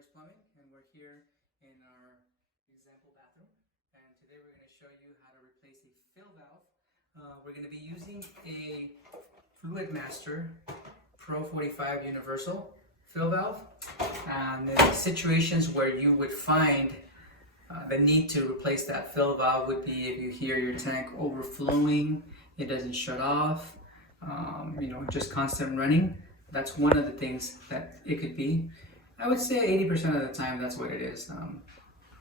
Brothers Plumbing, and we're here in our example bathroom. And today we're going to show you how to replace a fill valve. We're going to be using a Fluid Master Pro 45 Universal fill valve. And the situations where you would find the need to replace that fill valve would be if you hear your tank overflowing, it doesn't shut off, just constant running. That's one of the things that it could be. I would say 80% of the time that's what it is.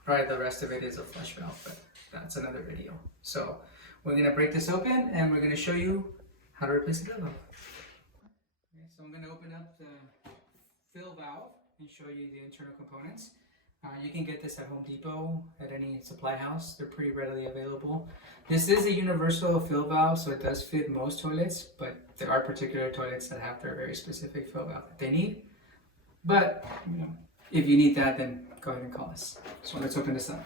Probably the rest of it is a flush valve, but that's another video. So we're going to break this open and we're going to show you how to replace the fill valve. Okay, so I'm going to open up the fill valve and show you the internal components. You can get this at Home Depot, at any supply house. They're pretty readily available. This is a universal fill valve, so it does fit most toilets, but there are particular toilets that have their very specific fill valve that they need. But if you need that, then go ahead and call us. So let's open this up.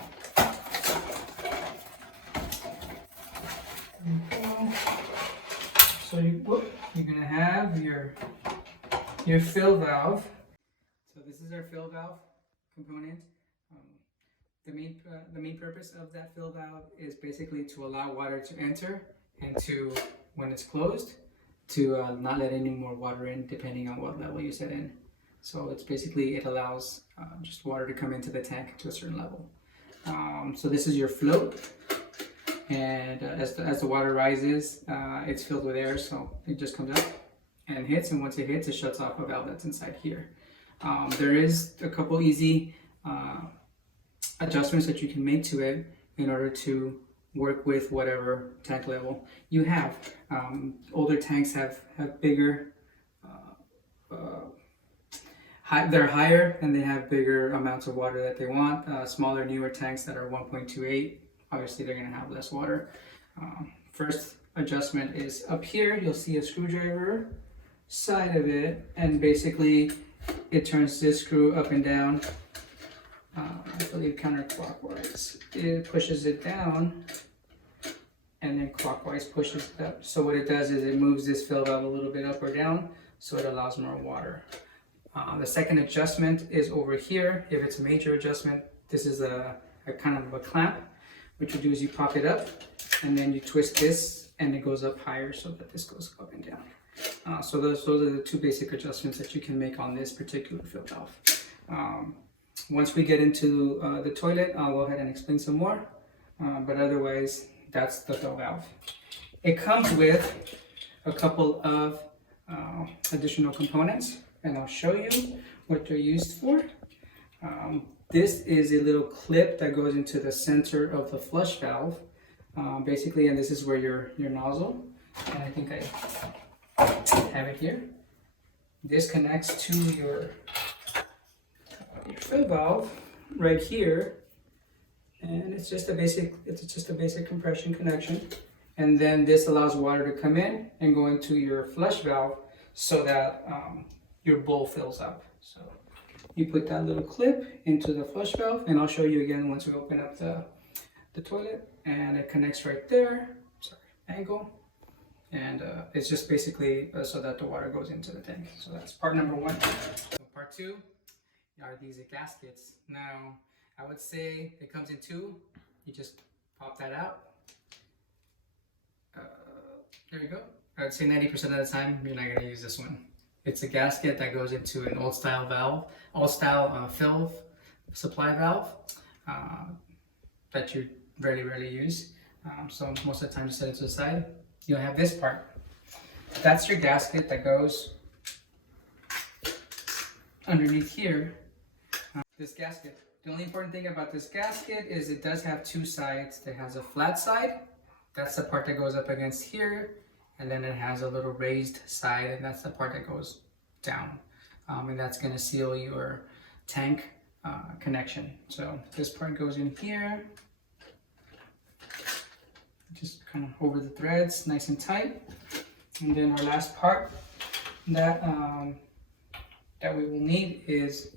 So you're gonna have your fill valve. So this is our fill valve component. The main purpose of that fill valve is basically to allow water to enter and to, when it's closed, to not let any more water in depending on what level you set in. So it's basically, it allows just water to come into the tank to a certain level. So this is your float, and as the water rises, it's filled with air, so it just comes up and hits, and once it hits, it shuts off a valve that's inside here. There is a couple easy adjustments that you can make to it in order to work with whatever tank level you have. Older tanks have bigger, they're higher and they have bigger amounts of water that they want. Smaller, newer tanks that are 1.28, obviously they're going to have less water. First adjustment is up here. You'll see a screwdriver side of it, and basically it turns this screw up and down. I believe counterclockwise. It pushes it down and then clockwise pushes it up. So what it does is it moves this fill valve a little bit up or down, so it allows more water. The second adjustment is over here. If it's a major adjustment, this is a kind of a clamp. What you do is you pop it up and then you twist this and it goes up higher so that this goes up and down. So those are the two basic adjustments that you can make on this particular fill valve. Once we get into the toilet, I'll go ahead and explain some more, but otherwise that's the fill valve. It comes with a couple of additional components, and I'll show you what they're used for. This is a little clip that goes into the center of the flush valve, basically, and this is where your nozzle, and I think I have it here. This connects to your fill valve right here, and it's just a basic compression connection, and then this allows water to come in and go into your flush valve so that your bowl fills up. So you put that little clip into the flush valve, and I'll show you again once we open up the toilet, and it connects right there. Sorry, angle. And it's just basically so that the water goes into the tank. So that's part number one. So part two are these gaskets. Now, I would say it comes in two. You just pop that out. There you go. I would say 90% of the time, you're not gonna use this one. It's a gasket that goes into an old style valve, fill supply valve that you very rarely use. So most of the time, just set it to the side. You'll have this part. That's your gasket that goes underneath here. This gasket. The only important thing about this gasket is it does have two sides. It has a flat side. That's the part that goes up against here. And then it has a little raised side, and that's the part that goes down. And that's going to seal your tank connection. So this part goes in here. Just kind of over the threads, nice and tight. And then our last part that we will need is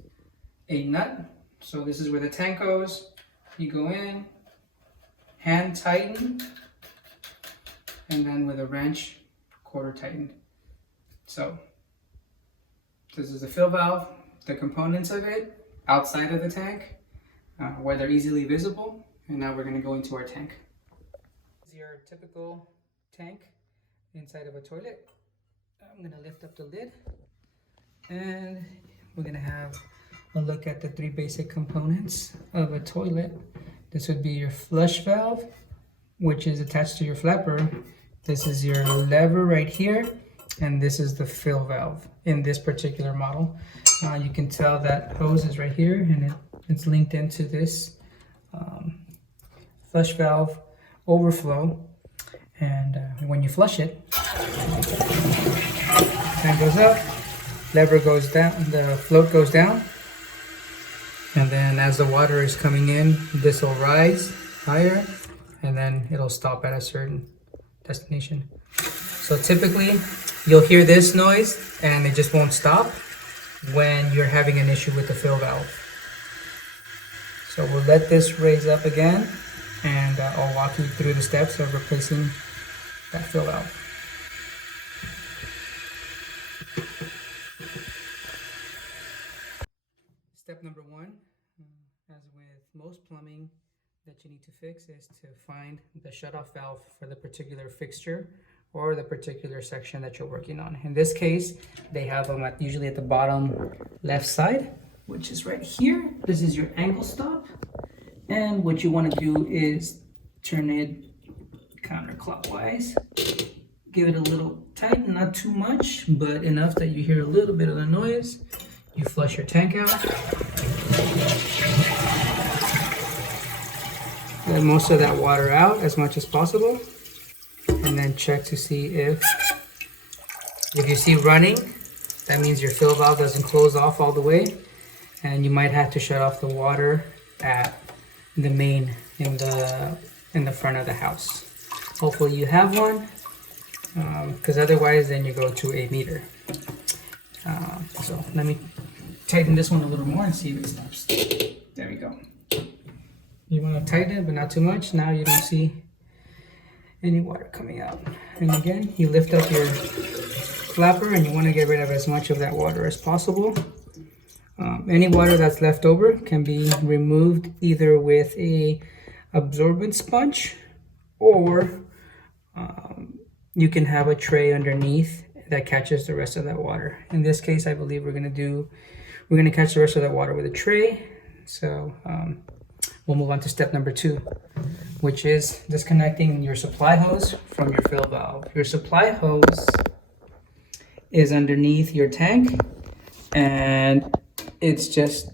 a nut. So this is where the tank goes. You go in, hand tighten, and then with a wrench, quarter tighten. So this is the fill valve, the components of it, outside of the tank where they're easily visible. And now we're going to go into our tank. This is your typical tank inside of a toilet. I'm going to lift up the lid and we're going to have a look at the three basic components of a toilet. This would be your flush valve, which is attached to your flapper. This is your lever right here, and this is the fill valve in this particular model. You can tell that hose is right here, and it's linked into this flush valve overflow. And when you flush it, fan goes up, lever goes down, the float goes down, and then as the water is coming in, this will rise higher, and then it'll stop at a certain destination. So typically, you'll hear this noise, and it just won't stop when you're having an issue with the fill valve. So we'll let this raise up again, and I'll walk you through the steps of replacing that fill valve. Step number one, as with most plumbing that you need to fix, is to find the shutoff valve for the particular fixture or the particular section that you're working on. In this case, they have them usually at the bottom left side, which is right here. This is your angle stop. And what you want to do is turn it counterclockwise. Give it a little tight, not too much, but enough that you hear a little bit of the noise. You flush your tank out. Let most of that water out as much as possible. And then check to see if you see running, that means your fill valve doesn't close off all the way. And you might have to shut off the water at the main in the front of the house. Hopefully you have one, because otherwise then you go to a meter. So let me tighten this one a little more and see if it stops. There we go. You want to tighten it, but not too much. Now you don't see any water coming out. And again, you lift up your flapper and you want to get rid of as much of that water as possible. Any water that's left over can be removed either with a absorbent sponge, or you can have a tray underneath that catches the rest of that water. In this case, I believe we're going to catch the rest of that water with a tray. So we'll move on to step number 2, which is disconnecting your supply hose from your fill valve. Your supply hose is underneath your tank, and it's just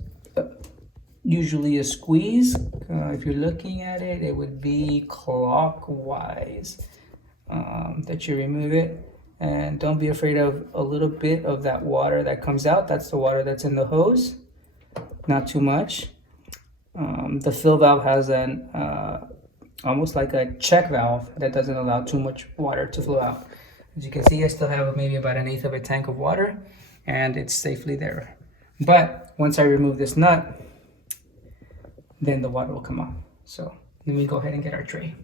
usually a squeeze. If you're looking at it, it would be clockwise that you remove it. And don't be afraid of a little bit of that water that comes out. That's the water that's in the hose, not too much. The fill valve has an almost like a check valve that doesn't allow too much water to flow out. As you can see, I still have maybe about 1/8 of a tank of water, and it's safely there. But once I remove this nut, then the water will come off. So let me go ahead and get our tray.